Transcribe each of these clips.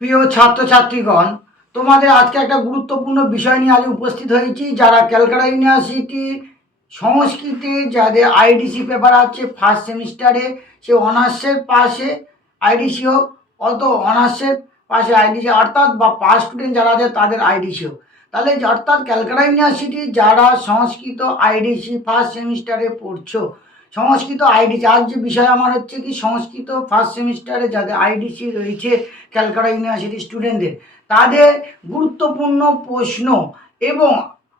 প্রিয় ছাত্রছাত্রীগণ, তোমাদের আজকে একটা গুরুত্বপূর্ণ বিষয় নিয়ে আজ উপস্থিত হয়েছি। যারা ক্যালকাটা ইউনিভার্সিটি সংস্কৃতে যাদের আইডিসি পেপার আছে ফার্স্ট সেমিস্টারে, সে অনার্সের পাশে আইডিসি হোক, অত অনার্সের পাশে আইডিসি অর্থাৎ বা পাস স্টুডেন্ট যারা আছে তাদের আইডিসি হোক, তাহলে অর্থাৎ ক্যালকাটা ইউনিভার্সিটি যারা সংস্কৃত আইডিসি ফার্স্ট সেমিস্টারে পড়ছো, সংস্কৃত আইডিসি আজ যে বিষয় আমার হচ্ছে কি সংস্কৃত ফার্স্ট সেমিস্টারে যাদের আইডিসি রয়েছে ক্যালকাটা ইউনিভার্সিটি স্টুডেন্টদের, তাদের গুরুত্বপূর্ণ প্রশ্ন এবং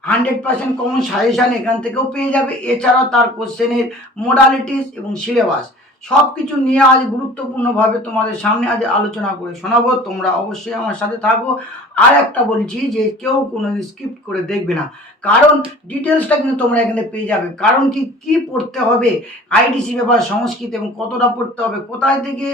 100% কমন সাজেশান এখান থেকেও পেয়ে যাবে। এছাড়াও তার কোশ্চেনের মোডালিটিস এবং সিলেবাস সব কিছু নিয়ে আজ গুরুত্বপূর্ণভাবে তোমাদের সামনে আজ আলোচনা করে শোনাবো। তোমরা অবশ্যই আমার সাথে থাকো। আর একটা বলছি যে কেউ কোনো স্কিপ্ট করে দেখবে না, কারণ ডিটেলসটা কিন্তু তোমরা এখানে পেয়ে যাবে। কারণ কি পড়তে হবে আইডিসি পেপার সংস্কৃত এবং কতটা পড়তে হবে, কোথায় থেকে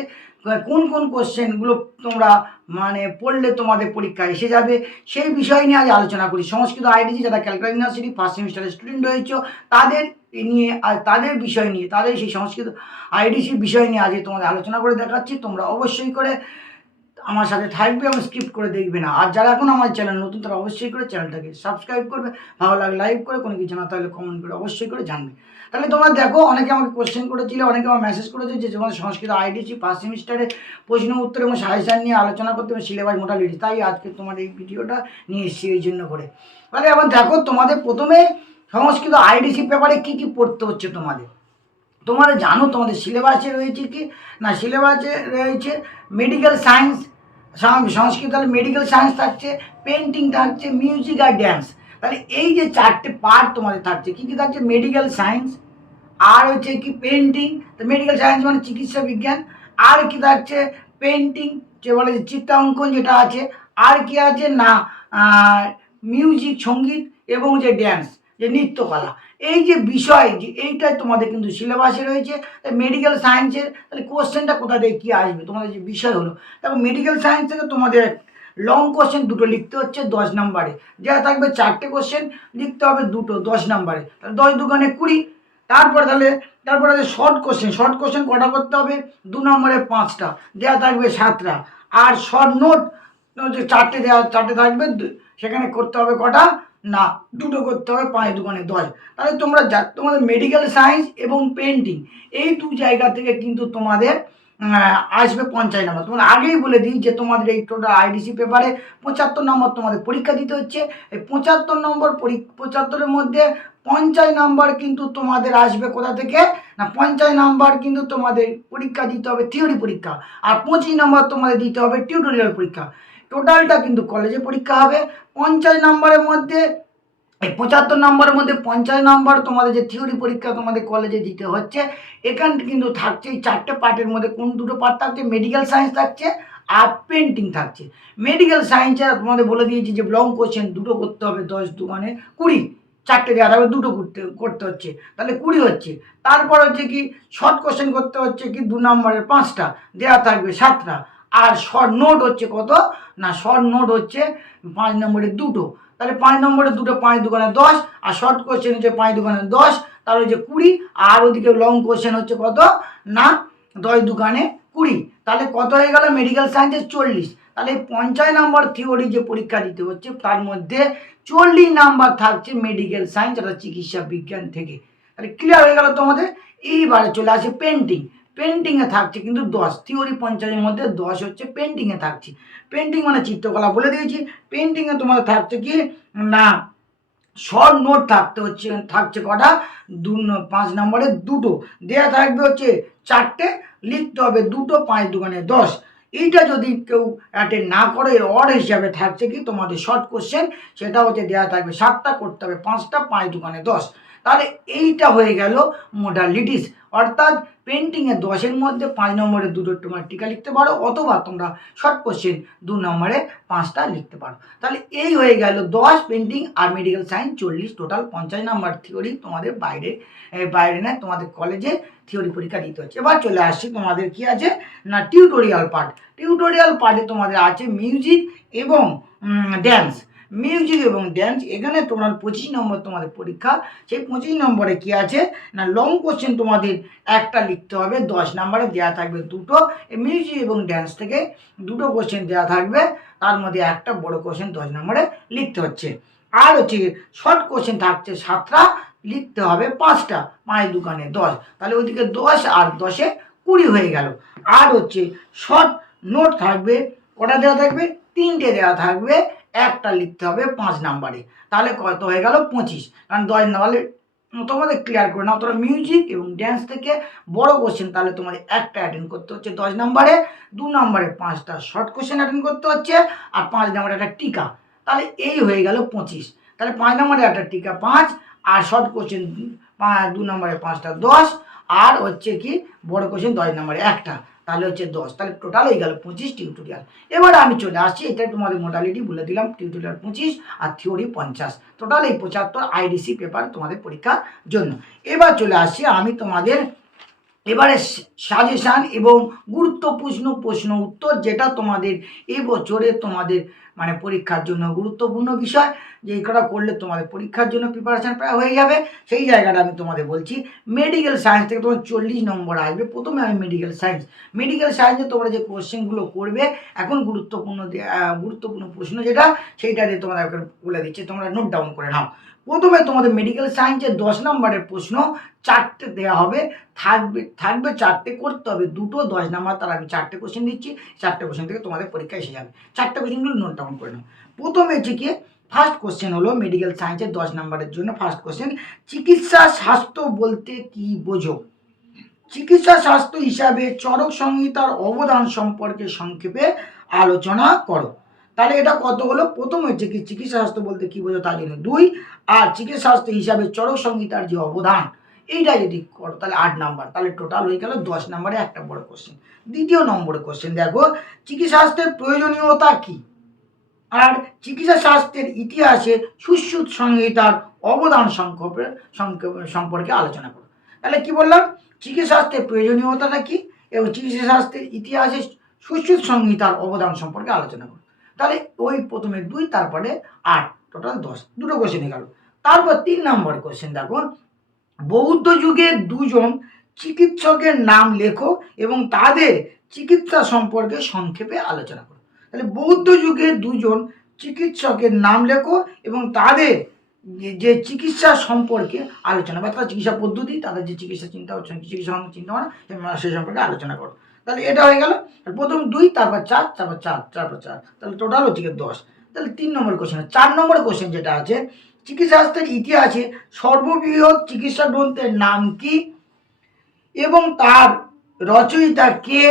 কোন কোন কোশ্চেনগুলো তোমরা মানে পড়লে তোমাদের পরীক্ষা এসে যাবে, সেই বিষয় নিয়ে আজ আলোচনা করি। সংস্কৃত আইডিসি যারা ক্যালকাটা ইউনিভার্সিটি ফার্স্ট সেমিস্টারের স্টুডেন্ট রয়েছে তাদের নিয়ে আর তাদের বিষয় নিয়ে, তাদের সেই সংস্কৃত আইডিসির বিষয় নিয়ে আজকে তোমাদের আলোচনা করে দেখাচ্ছি। তোমরা অবশ্যই করে আমার সাথে থাকবে এবং স্কিপ করে দেখবে না। আর যারা এখন আমার চ্যানেল নতুন তারা অবশ্যই করে চ্যানেলটাকে সাবস্ক্রাইব করবে, ভালো লাগলে লাইক করে, কোনো কিছু না তাহলে কমেন্ট করে অবশ্যই করে জানবে। তাহলে তোমরা দেখো, অনেকে আমাকে কোশ্চেন করেছিল, অনেকে আমার মেসেজ করেছে যে তোমাদের সংস্কৃত আইডিসি ফার্স্ট সেমিস্টারে প্রশ্ন উত্তর এবং সাজেশান নিয়ে আলোচনা করতে এবং সিলেবাস মোটালিটি, তাই আজকে তোমাদের এই ভিডিওটা নিয়ে এসেছি এই জন্য করে। তাহলে এবার দেখো, তোমাদের প্রথমে সংস্কৃত আইডিসি পেপারে কী কী পড়তে হচ্ছে তোমাদের। তোমরা জানো তোমাদের সিলেবাসে রয়েছে কি না, সিলেবাসে রয়েছে মেডিকেল সায়েন্স, সংস্কৃত মেডিকেল সায়েন্স থাকছে, পেন্টিং থাকছে, মিউজিক আর ড্যান্স। তাহলে এই যে চারটে পার্ট তোমাদের থাকছে, কী কী থাকছে, মেডিকেল সায়েন্স, আর হচ্ছে কি পেন্টিং, তো মেডিকেল সায়েন্স মানে চিকিৎসা বিজ্ঞান, আর কি থাকছে পেন্টিং যে বলে যে চিত্রাঙ্কন যেটা আছে, আর কি আছে না মিউজিক সঙ্গীত এবং যে ড্যান্স যে নৃত্যকলা। এই যে বিষয় যে এইটাই তোমাদের কিন্তু সিলেবাসে রয়েছে। মেডিকেল সায়েন্সের তাহলে কোশ্চেনটা কোথা থেকে কী আসবে, তোমাদের যে বিষয় হলো, দেখো মেডিকেল সায়েন্স থেকে তোমাদের লং কোশ্চেন দুটো লিখতে হচ্ছে 10 নম্বরে, যা থাকবে চারটে কোশ্চেন লিখতে হবে দুটো 10 নম্বরে, তাহলে 10 দুগুণে 20। তারপরে আছে শর্ট কোশ্চেন কটা করতে হবে, 2 নম্বরে 5টা, দেওয়া থাকবে 7টা। আর শর্ট নোট যে চারটে থাকবে, সেখানে করতে হবে কটা না, দুটো করতে হবে, 5 দুগুণে 10। তাহলে তোমরা তোমাদের মেডিকেল সায়েন্স এবং পেন্টিং এই দু জায়গা থেকে কিন্তু তোমাদের আসবে 50 নম্বর। তোমাদের আগেই বলে দিই যে তোমাদের এই টোটাল আইডিসি পেপারে 75 নম্বর তোমাদের পরীক্ষা দিতে হচ্ছে। এই 75 নম্বর 75-এর মধ্যে 50 নাম্বার কিন্তু তোমাদের আসবে কোথা থেকে না, 50 নাম্বার কিন্তু তোমাদের পরীক্ষা দিতে হবে থিওরি পরীক্ষা, আর 25 নম্বর তোমাদের দিতে হবে টিউটোরিয়াল পরীক্ষা। টোটালটা কিন্তু কলেজে পরীক্ষা হবে। 50 নম্বরের মধ্যে এই 75 নম্বরের মধ্যে 50 নম্বর তোমাদের যে থিওরি পরীক্ষা তোমাদের কলেজে দিতে হচ্ছে। এখানে কিন্তু থাকছে এই চারটে পার্টের মধ্যে কোন দুটো পার্ট থাকছে, মেডিকেল সায়েন্স থাকছে আর পেন্টিং থাকছে। মেডিকেল সায়েন্সে তোমাদের বলে দিয়েছি যে লং কোশ্চেন দুটো করতে হবে, 10 দুগুণে 20, চারটে দেওয়া থাকবে, দুটো করতে হচ্ছে, তাহলে 20 হচ্ছে। তারপর হচ্ছে কি শর্ট কোশ্চেন করতে হচ্ছে কি 2 নম্বরের 5টা, দেওয়া থাকবে 7টা। আর শর্ট নোট হচ্ছে কত না, শর্ট নোট হচ্ছে 5 নম্বরের দুটো, তাহলে 5 নম্বরের দুটো, 5 দুগুণে 10, আর শর্ট কোশ্চেন হচ্ছে 5 দুগুণে 10, তাহলে হচ্ছে 20। আর ওদিকে লং কোশ্চেন হচ্ছে কত না 10 দুগুণে 20, তাহলে কত হয়ে গেল মেডিকেল সায়েন্সের 40। তাহলে 50 নম্বর থিওরি যে পরীক্ষা দিতে হচ্ছে তার মধ্যে 40 নাম্বার থাকছে মেডিকেল সায়েন্স অর্থাৎ চিকিৎসা বিজ্ঞান থেকে। তাহলে ক্লিয়ার হয়ে গেল তোমাদের। এইবারে চলে আসে পেন্টিংয়ে থাকছে কিন্তু 10, থিওরি 50-এর মধ্যে 10 হচ্ছে পেন্টিংয়ে থাকছে। পেন্টিং মানে চিত্রকলা বলে দিয়েছি। পেন্টিংয়ে তোমাদের থাকছে কি না, শর্ট নোট থাকছে কটা, 5 নম্বরে দুটো, দেয়া থাকবে হচ্ছে চারটে, লিখতে হবে দুটো, 5 দুগুণে 10। এইটা যদি কেউ অ্যাটেন্ড না করে, এর অড হিসাবে থাকছে কি তোমাদের শর্ট কোশ্চেন, সেটা হচ্ছে দেওয়া থাকবে 7টা, করতে হবে 5টা, 5 দুগুণে 10। তাহলে এইটা হয়ে গেল মোডালিটিস, অর্থাৎ পেন্টিংয়ে 10-এর মধ্যে 5 নম্বরে দুটো তোমরা টিকা লিখতে পারো, অথবা তোমরা শর্ট কোশ্চেন 2 নম্বরে 5টা লিখতে পারো। তাহলে এই হয়ে গেল 10 পেন্টিং আর medical science 40, total 50 number theory তোমাদের বাইরে না তোমাদের কলেজে থিওরি পরীক্ষা দিতে হচ্ছে। এবার চলে আসছি তোমাদের কি আছে না টিউটোরিয়াল পার্টে তোমাদের আছে মিউজিক এবং ড্যান্স। মিউজিক এবং ড্যান্স, এখানে তোমার 25 নম্বর তোমাদের পরীক্ষা। সেই 25 নম্বরে কি আছে না, লং কোশ্চেন তোমাদের একটা লিখতে হবে, 10 নম্বরে দেওয়া থাকবে দুটো। মিউজিক এবং ড্যান্স থেকে দুটো কোশ্চেন দেওয়া থাকবে, তার মধ্যে একটা বড় কোশ্চেন 10 নম্বরে লিখতে হচ্ছে। আর হচ্ছে শর্ট কোশ্চেন থাকছে 7টা, লিখতে হবে 5টা, 5 দুকানে 10, তাহলে ওইদিকে 10 আর 10-এ 20 হয়ে গেল। আর হচ্ছে শর্ট নোট থাকবে, কটা দেওয়া থাকবে, 3টে দেওয়া থাকবে, একটা লিখতে হবে 5 নাম্বারে, তাহলে কত হয়ে গেল 25। কারণ 10 নাম্বারে তোমাদের ক্লিয়ার করে নাও, তোমরা মিউজিক এবং ড্যান্স থেকে বড় কোশ্চেন তাহলে তোমাদের একটা অ্যাটেন্ড করতে হচ্ছে 10 নাম্বারে, 2 নাম্বারে 5টা শর্ট কোশ্চেন অ্যাটেন্ড করতে হচ্ছে, আর 5 নাম্বারে একটা টিকা, তাহলে এই হয়ে গেল 25। তাহলে 5 নাম্বারে একটা টিকা 5, আর শর্ট কোশ্চেন 2 নাম্বারে 5টা 10, আর হচ্ছে কি বড় কোশ্চেন 10 নাম্বারে একটা, তাহলে হচ্ছে 10, তাহলে টোটাল হয়ে গেল 25 টিউটোরিয়াল। এবার আমি চলে আসছি, এটা তোমাদের মোডালিটি বলে দিলাম, টিউটোরিয়াল 25 আর থিওরি 50, টোটাল এই 75 আইডিসি পেপার তোমাদের পরীক্ষার জন্য। এবার চলে আসছি আমি তোমাদের এবারে সাজেশান এবং গুরুত্বপূর্ণ প্রশ্ন উত্তর, যেটা তোমাদের এবছরে তোমাদের মানে পরীক্ষার জন্য গুরুত্বপূর্ণ বিষয়, যে এটা করলে তোমাদের পরীক্ষার জন্য প্রিপারেশান প্রায় হয়ে যাবে। সেই জায়গাটা আমি তোমাদের বলছি, মেডিকেল সায়েন্স থেকে তোমার 40 নম্বর আসবে। প্রথমে আমি মেডিকেল সায়েন্সে তোমরা যে কোশ্চেনগুলো করবে এখন গুরুত্বপূর্ণ প্রশ্ন যেটা, সেইটা দিয়ে তোমাদের বলে দিচ্ছি, তোমরা নোট ডাউন করে নাও। প্রথমে তোমাদের মেডিকেল সায়েন্সের 10 নম্বরের প্রশ্ন 4টে দেওয়া হবে, থাকবে 4টে, করতে হবে দুটো 10 নাম্বার, তার আমি 4টে কোশ্চেন দিচ্ছি, 4টে কোশ্চেন থেকে তোমাদের পরীক্ষা এসে যাবে। 4টে কোশ্চেনগুলো নোট ডাউন করে নাও। প্রথমে হচ্ছে কি ফার্স্ট কোশ্চেন হলো মেডিকেল সায়েন্সের 10 নম্বরের জন্য ফার্স্ট কোশ্চেন, চিকিৎসা শাস্ত্র বলতে কি বোঝো? চিকিৎসা শাস্ত্র হিসাবে চরক সংহিতার অবদান সম্পর্কে সংক্ষেপে আলোচনা করো। তাহলে এটা কত হলো? প্রথম হচ্ছে কি চিকিৎসা শাস্ত্র বলতে কি বোঝো তার জন্য 2, আর চিকিৎসা শাস্ত্র হিসাবে চরক সংহিতার যে অবদান এইটা যদি করো তাহলে 8 নাম্বার, তাহলে টোটাল হয়ে গেল 10 নম্বরে একটা বড় কোশ্চেন। দ্বিতীয় নম্বরের কোশ্চেন দেখো, চিকিৎসা শাস্ত্রের প্রয়োজনীয়তা কি? আর চিকিৎসা শাস্ত্রের ইতিহাসে সুশ্রুত সংহিতার অবদান সম্পর্কে আলোচনা করো। তাহলে কি বললাম, চিকিৎসা শাস্ত্রের প্রয়োজনীয়তাটা কি এবং চিকিৎসা শাস্ত্রের ইতিহাসে সুশ্রুত সংহিতার অবদান সম্পর্কে আলোচনা করো। তাহলে ওই প্রথমে 2, তারপরে 8, টোটাল 10, দুটো কোশ্চেন গেল। তারপর 3 নম্বর কোশ্চেন দেখো, বৌদ্ধ যুগের 2জন চিকিৎসকের নাম লেখো এবং তাদের চিকিৎসা সম্পর্কে সংক্ষেপে আলোচনা করো। তাহলে বৌদ্ধ যুগের 2জন চিকিৎসকের নাম লেখো এবং তাদের যে চিকিৎসা সম্পর্কে আলোচনা, বা তাদের চিকিৎসা পদ্ধতি, তাদের যে চিকিৎসা চিন্তা ভাবনা সে সম্পর্কে আলোচনা করো। তাহলে এটা হয়ে গেল প্রথম 2, তারপর 4, তারপর 4, তারপর 4, তাহলে টোটাল হচ্ছে 10। তাহলে 3 নম্বর কোশ্চেন, 4 নম্বর কোশ্চেন যেটা আছে, চিকিৎসা শাস্ত্রের ইতিহাসে সর্ববৃহৎ চিকিৎসা গ্রন্থের নাম কি এবং তার রচয়িতা কে?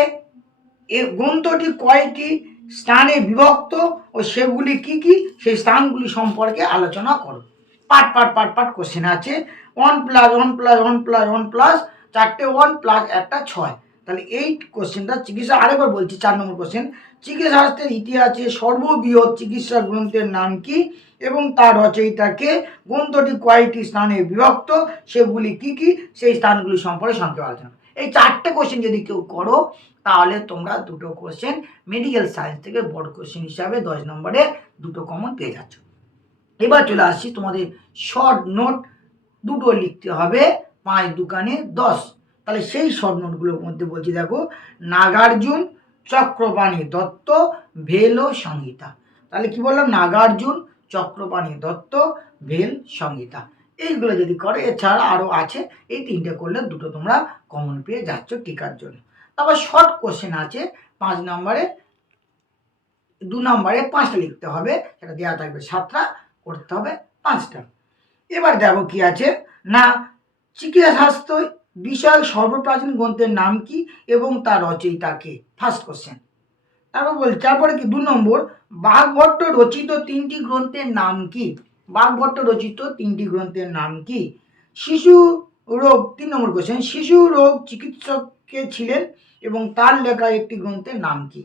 গ্রন্থটি কয়টি স্থানে বিভক্ত ও সেগুলি কি কি, সেই স্থানগুলি সম্পর্কে আলোচনা করো। পার্ট কোশ্চেন আছে, 1 + 1 + 1 + 1 প্লাস 4টে 1 প্লাস একটা 6, তাহলে এই কোশ্চেনটা চিকিৎসা। আরেকবার বলছি, 4 নম্বর কোশ্চেন, চিকিৎসা শাস্ত্রের ইতিহাসে সর্ববৃহৎ চিকিৎসা গ্রন্থের নাম কি এবং তার রচয়িতাকে, গ্রন্থটি কয়টি স্থানে বিভক্ত, সেগুলি কি কি, সেই স্থানগুলি সম্পর্কে সংক্ষেপে আলোচনা। এই 4টে কোশ্চেন যদি কেউ করো তাহলে তোমরা দুটো কোশ্চেন মেডিকেল সায়েন্স থেকে বড় কোশ্চেন হিসাবে 10 নম্বরে দুটো কমন পেয়ে যাচ্ছ। এবার চলে আসছি তোমাদের শর্ট নোট, দুটো লিখতে হবে, 5 দুকানে 10। তাহলে সেই শর্ট নোটগুলোর মধ্যে বলছি দেখো, নাগার্জুন, চক্রপাণি দত্ত, ভেল ও সংহিতা। তাহলে কি বললাম, নাগার্জুন, চক্রপাণি দত্ত, ভেল, সংহিতা, এইগুলো যদি করো, এছাড়া আরও আছে, এই 3টে করলে দুটো তোমরা কমন পেয়ে যাচ্ছ টিকার জন্য। তারপর শর্ট কোশ্চেন আছে 5 নম্বরে, 2 নম্বরে 5টা লিখতে হবে, সেটা দেওয়া থাকবে 7টা, করতে হবে 5টা। এবার দেখো কি আছে না, চিকিৎসা শাস্ত্র বিষয় সর্বপ্রাচীন গ্রন্থের নাম কি এবং তার রচয়িতা কে, ফার্স্ট কোশ্চেন। তারপরে কি 2 নম্বর, বাগভট্ট রচিত 3টি গ্রন্থের নাম কি? বাগভট্ট রচিত 3টি গ্রন্থের নাম কি? শিশু রোগ, 3 নম্বর কোশ্চেন, শিশু রোগ চিকিৎসক কে ছিলেন এবং তার লেখা একটি গ্রন্থের নাম কি?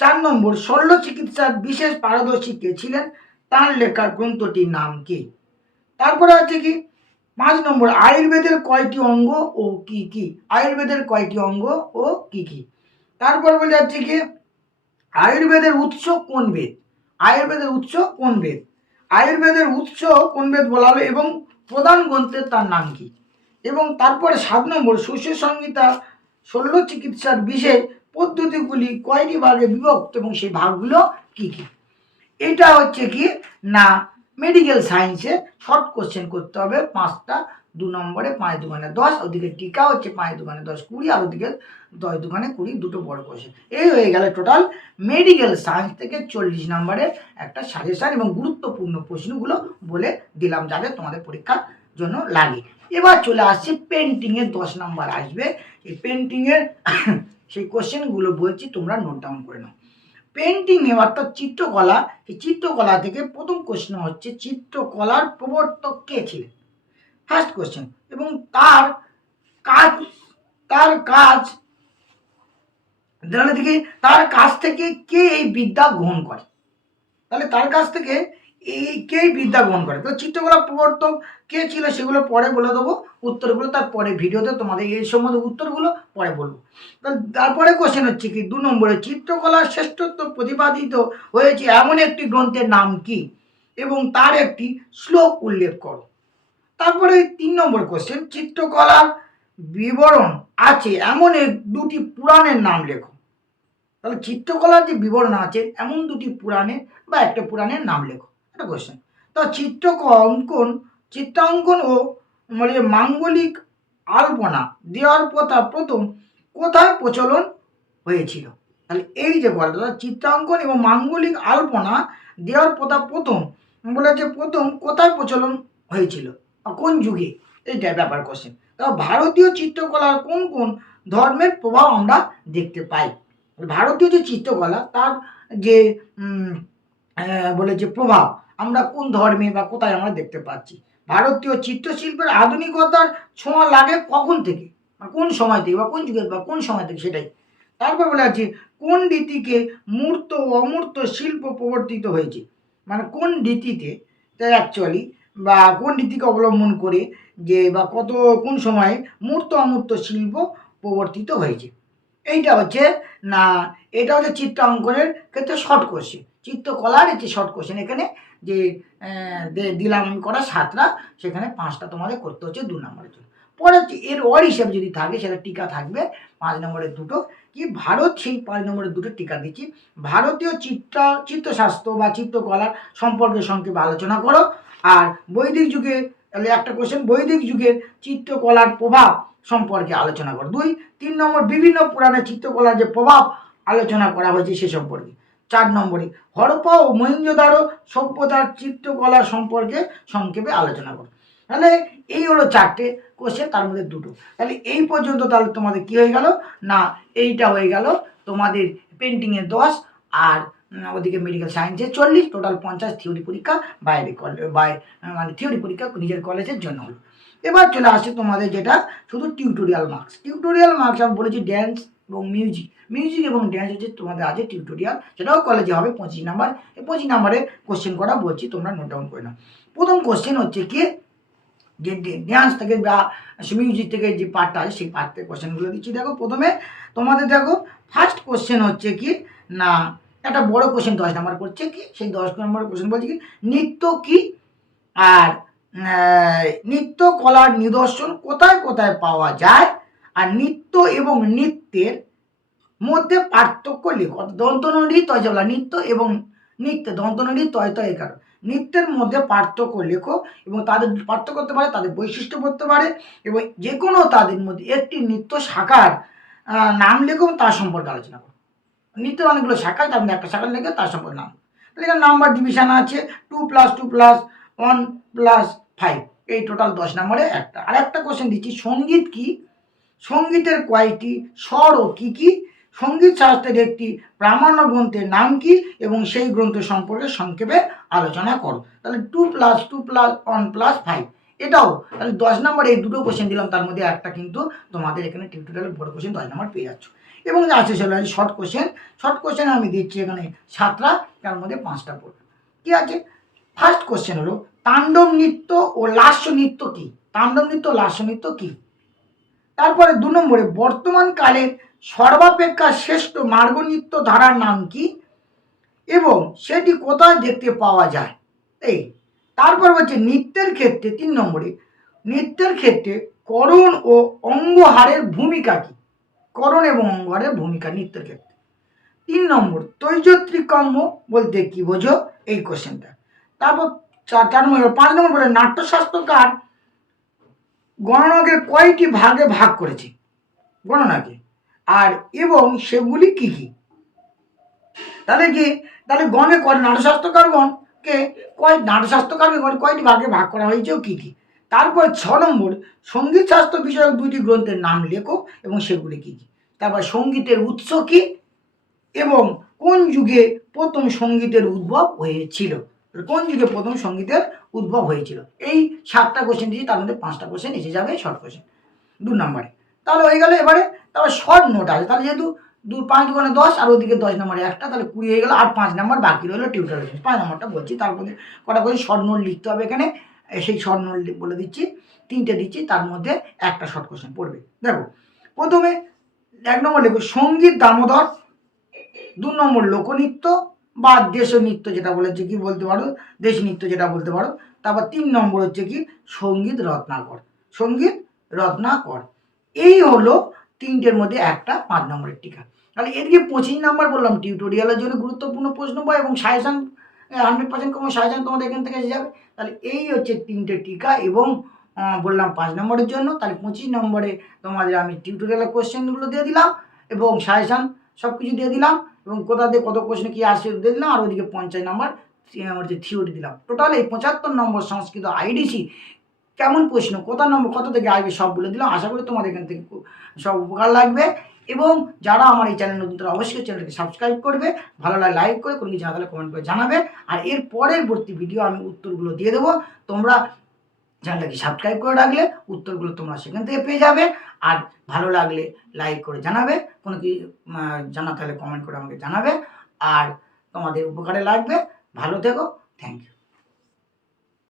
4 নম্বর, শল্য চিকিৎসার বিশেষ পারদর্শী কে ছিলেন, তার লেখা গ্রন্থটির নাম কি? তারপরে আছে কি 5 নম্বর, আয়ুর্বেদের কয়টি অঙ্গ ও কি কি? আয়ুর্বেদের কয়টি অঙ্গ ও কি কি? তারপর বলে যাচ্ছে কি আয়ুর্বেদের উৎস কোন বেদ? আয়ুর্বেদের উৎস কোন বেদ? আয়ুর্বেদের উৎস কোন বেদ বলা হলো এবং প্রধান গ্রন্থের তার নাম কি? এবং তারপরে 7 নম্বর শস্য সংহিতা শল্য চিকিৎসার বিশেষ পদ্ধতিগুলি কয়টি ভাগে বিভক্ত এবং সেই ভাগগুলো কি কি? এটা হচ্ছে কি না মেডিকেল সায়েন্সে শর্ট কোশ্চেন করতে হবে 5টা, 2 নম্বরে 5 দুগুণে 10, ওদিকে টিকা হচ্ছে 5 দুগুণে 10 20, আর ওদিকে 10 দুগুণে 20, দুটো বড় কোশ্চেন। এই হয়ে গেল টোটাল মেডিকেল সায়েন্স থেকে 40 নম্বরের একটা সাজেশন এবং গুরুত্বপূর্ণ প্রশ্নগুলো বলে দিলাম যাদের তোমাদের পরীক্ষার জন্য লাগে। এবার চলে আসছে পেন্টিংয়ের 10 নম্বর আসবে। এই পেন্টিংয়ের সেই কোশ্চেনগুলো বলছি, তোমরা নোট ডাউন করে নাও। পেন্টিং অর্থাৎ চিত্রকলা, এই চিত্রকলা থেকে প্রথম প্রশ্ন হচ্ছে চিত্রকলার প্রবর্তক কে ছিলেন? First question. এবং তার কাজ তার কাছ থেকে কে এই বিদ্যা গ্রহণ করে? তাহলে তার কাছ থেকে কে বিদ্যা গ্রহণ করে? তো চিত্রকলা প্রবর্তক কে ছিল সেগুলো পরে বলে দেবো, উত্তরগুলো তারপরে ভিডিওতে তোমাদের এই সম্বন্ধে উত্তরগুলো পরে বলবো। তারপরে কোশ্চেন হচ্ছে কি 2 নম্বরে চিত্রকলার শ্রেষ্ঠত্ব প্রতিপাদিত হয়েছে এমন একটি গ্রন্থের নাম কি এবং তার একটি শ্লোক উল্লেখ করো। তারপরে 3 নম্বর কোশ্চেন চিত্রকলার বিবরণ আছে এমন দুটি পুরাণের নাম লেখো। তাহলে চিত্রকলার যে বিবরণ আছে এমন দুটি পুরাণের বা একটা পুরাণের নাম লেখো, একটা কোশ্চেন। তো চিত্রাঙ্কন ও মাঙ্গলিক আলপনা দেওয়ার প্রথা প্রথম কোথায় প্রচলন হয়েছিল? তাহলে এই যে গল্পটা চিত্রাঙ্কন এবং মাঙ্গলিক আলপনা দেওয়ার প্রথা প্রথম প্রথম কোথায় প্রচলন হয়েছিল, কোন যুগে? এইটা ব্যাপার কোশ্চেন। তা ভারতীয় চিত্রকলার কোন কোন ধর্মের প্রভাব আমরা দেখতে পাই? ভারতীয় যে চিত্রকলা তার যে যে প্রভাব আমরা কোন ধর্মে বা কোথায় আমরা দেখতে পাচ্ছি? ভারতীয় চিত্রশিল্পের আধুনিকতার ছোঁয়া লাগে কখন থেকে, কোন সময় থেকে বা কোন যুগে বা কোন সময় থেকে, সেটাই। তারপর বলে আছে কোন রীতিকে মূর্ত ও অমূর্ত শিল্প প্রবর্তিত হয়েছে, মানে কোন রীতিতে অ্যাকচুয়ালি বা কোন রীতিকে অবলম্বন করে যে বা কোন সময়ে মূর্ত অমূর্ত শিল্প প্রবর্তিত হয়েছে। এইটা হচ্ছে না, এটা হচ্ছে চিত্রাঙ্কনের ক্ষেত্রে শর্ট কোশ্চেন। চিত্রকলার যে শর্ট কোশ্চেন এখানে যে দিলাম আমি করা 7টা, সেখানে 5টা তোমাদের করতে হচ্ছে 2 নম্বরের জন্য। পরে এর ওর হিসাবে যদি থাকে সেটা টিকা থাকবে 5 নম্বরের দুটো। কি ভারত সেই 5 নম্বরের দুটো টিকা দিচ্ছি। ভারতীয় চিত্রশাস্ত্র বা চিত্রকলার সম্পর্কে সংক্ষেপে আলোচনা করো। আর বৈদিক যুগে, তাহলে একটা কোশ্চেন, বৈদিক যুগের চিত্রকলার প্রভাব সম্পর্কে আলোচনা করো। 2, 3 নম্বর বিভিন্ন পুরাণে চিত্রকলার যে প্রভাব আলোচনা করা হয়েছে সে সম্পর্কে। 4 নম্বরে হরপ্পা ও মহেঞ্জোদারো সভ্যতার চিত্রকলা সম্পর্কে সংক্ষেপে আলোচনা করো। তাহলে এই হলো 4টে কোশ্চেন, তার মধ্যে 2টো। তাহলে এই পর্যন্ত তাহলে তোমাদের কি হয়ে গেল না, এইটা হয়ে গেল তোমাদের পেন্টিংয়ের 10 আর ওদিকে মেডিকেল সায়েন্সের 40, টোটাল 50 থিওরি পরীক্ষা মানে থিওরি পরীক্ষা নিজের কলেজের জন্য হলো। এবার চলে আসছে তোমাদের যেটা শুধু টিউটোরিয়াল মার্কস। টিউটোরিয়াল মার্কস আমি বলেছি ড্যান্স এবং মিউজিক এবং ড্যান্স হচ্ছে তোমাদের আছে টিউটোরিয়াল, সেটাও কলেজে হবে 25 নাম্বার। এই 25 নাম্বারে কোশ্চেন করা বলছি, তোমরা নোট ডাউন করে নাও। প্রথম কোশ্চেন হচ্ছে কি যে ড্যান্স থেকে বা মিউজিক থেকে যে পার্টটা আছে সেই পার্ট থেকে কোশ্চেনগুলো দিচ্ছি। দেখো প্রথমে তোমাদের দেখো ফার্স্ট কোশ্চেন হচ্ছে কি না, একটা বড় কোশ্চেন 10 নাম্বার করছে কি, সেই 10 নম্বর কোশ্চেন বলছে কি নৃত্য কি আর নৃত্য কলার নিদর্শন কোথায় কোথায় পাওয়া যায়, আর নৃত্য এবং নৃত্যের মধ্যে পার্থক্য লেখো। দন্তনড়ি তয় বলা নৃত্য এবং নৃত্য দন্তনড়ি তয় তয় একার নৃত্যের মধ্যে পার্থক্য লেখো এবং তাদের পার্থক্য করতে পারে, তাদের বৈশিষ্ট্য করতে পারে এবং যে কোনো তাদের মধ্যে একটি নৃত্য শাখার নাম লেখো এবং তার সম্পর্কে আলোচনা করো। নৃত্যের অনেকগুলো শাখা, তার মধ্যে একটা শাখা লেখে তার সম্পর্কে নাম। তাহলে এখানে নাম্বার ডিভিশন আছে 2 + 2 + 1 + 5, এই টোটাল 10 নম্বরে একটা। আর একটা কোশ্চেন দিচ্ছি সঙ্গীত কি, সঙ্গীতের কয়টি স্বর ও কী কী, সঙ্গীত শাস্ত্রের একটি প্রামাণ্য গ্রন্থের নাম কি এবং সেই গ্রন্থ সম্পর্কে সংক্ষেপে আলোচনা করো। তাহলে 2 + 2 + 1 + 5, এটাও তাহলে 10 নম্বরে এই দুটো কোশ্চেন দিলাম, তার মধ্যে একটা কিন্তু তোমাদের এখানে টিউটোরিয়াল বড় কোশ্চেন 10 নম্বর পেয়ে যাচ্ছ। এবং আছে চলে আছে শর্ট কোশ্চেন। শর্ট কোশ্চেন আমি দিচ্ছি এখানে 7টা, তার মধ্যে 5টা পড়বে। কি আছে? ফার্স্ট কোশ্চেন হলো তাণ্ডব নৃত্য ও লাস্য নৃত্য কি? তাণ্ডব নৃত্য লাস্য নৃত্য কি? তারপরে 2 নম্বরে বর্তমান কালের সর্বাপেক্ষা শ্রেষ্ঠ মার্গনৃত্য ধারার নাম কি এবং সেটি কোথায় দেখতে পাওয়া যায়। এই তারপর হচ্ছে নৃত্যের ক্ষেত্রে 3 নম্বরে, নৃত্যের ক্ষেত্রে করণ ও অঙ্গহারের ভূমিকা কী? করণ এবং অঙ্গহারের ভূমিকা নৃত্যের ক্ষেত্রে। 3 নম্বর, তৈজত্রিকম্য বলতে কি বোঝো? এই কোশ্চেনটা। তারপর 4 নম্বর, 5 নম্বর বলে নাট্যশাস্ত্রকার গণনাকে কয়টি ভাগে ভাগ করেছে? গণনাকে আর এবং সেগুলি কি কি? তাহলে কি, তাহলে গণে নাট্যশাস্ত্রকারগণকে কয়টি ভাগে ভাগ করা হয়েছে ও কি কি? তারপর 6 নম্বর, সঙ্গীত শাস্ত্র বিষয়ক 2টি গ্রন্থের নাম লেখো এবং সেগুলি কি কি? তারপর সঙ্গীতের উৎস কি এবং কোন যুগে প্রথম সঙ্গীতের উদ্ভব হয়েছিল? কোন যুগে প্রথম সঙ্গীতের উদ্ভব হয়েছিল? এই 7টা কোশ্চেন দিয়েছি, তার মধ্যে 5টা কোশ্চেন এসে যাবে শর্ট কোশ্চেন 2 নম্বরে। তাহলে হয়ে গেল। এবারে তারপর শর্ট নোট আছে, তাহলে যেহেতু 5 × 10 আর ওদিকে 10 নম্বরে একটা, তাহলে 20 হয়ে গেল। আর 5 নম্বর বাকি রইল টিউটোরিয়াল। 5 নম্বরটা বলছি, তারপরে কটা করে শর্ট নোট লিখতে হবে এখানে। সেই শর্ট নোট বলে দিচ্ছি, 3টে দিচ্ছি, তার মধ্যে একটা শর্ট কোশ্চেন পড়বে। দেখো, প্রথমে 1 নম্বর লিখো সঙ্গীত দামোদর, 2 নম্বর লোকনৃত্য বা দেশ নৃত্য যেটা বলেছে কি বলতে পারো, দেশ নৃত্য যেটা বলতে পারো। তারপর 3 নম্বর হচ্ছে কি সঙ্গীত রত্নাকর, সঙ্গীত রত্নাকর। এই হলো 3টের মধ্যে একটা 5 নম্বরের টিকা। তাহলে এদিকে 25 নম্বর বললাম টিউটোরিয়ালের জন্য গুরুত্বপূর্ণ প্রশ্ন বই এবং সাজেশন 100% কম সাজেশন তোমাদের এখান থেকে এসে যাবে। তাহলে এই হচ্ছে 3টে টিকা এবং বললাম 5 নম্বরের জন্য। তাহলে 25 নম্বরে তোমাদের আমি টিউটোরিয়ালের কোশ্চেনগুলো দিয়ে দিলাম এবং সাজেশন সব কিছু দিয়ে দিলাম এবং কোথা দিয়ে কত কোশ্চেন কী আসছে দিয়ে দিলাম। আর ওইদিকে 50 নম্বর হচ্ছে থিওরি দিলাম। টোটাল এই 75 নম্বর সংস্কৃত আইডিসি কেমন প্রশ্ন, কত থেকে আসবে সব বলে দিলাম। আশা করি তোমাদের এখান থেকে সব উপকার লাগবে এবং যারা আমার এই চ্যানেল নতুন তারা অবশ্যই চ্যানেলকে সাবস্ক্রাইব করবে, ভালো লাগে লাইক করে, কোনো কিছু জানা কমেন্ট করে জানাবে। আর এর পরবর্তী ভিডিও আমি উত্তরগুলো দিয়ে দেবো, তোমরা চ্যানেলটাকে সাবস্ক্রাইব করে রাখলে উত্তরগুলো তোমরা সেখান থেকে পেয়ে যাবে। আর ভালো লাগলে লাইক করে জানাবে, কোনো কি জানাতে হলে কমেন্ট করে আমাকে জানাবে। আর তোমাদের উপকারে লাগবে। ভালো থেকো, থ্যাংক ইউ।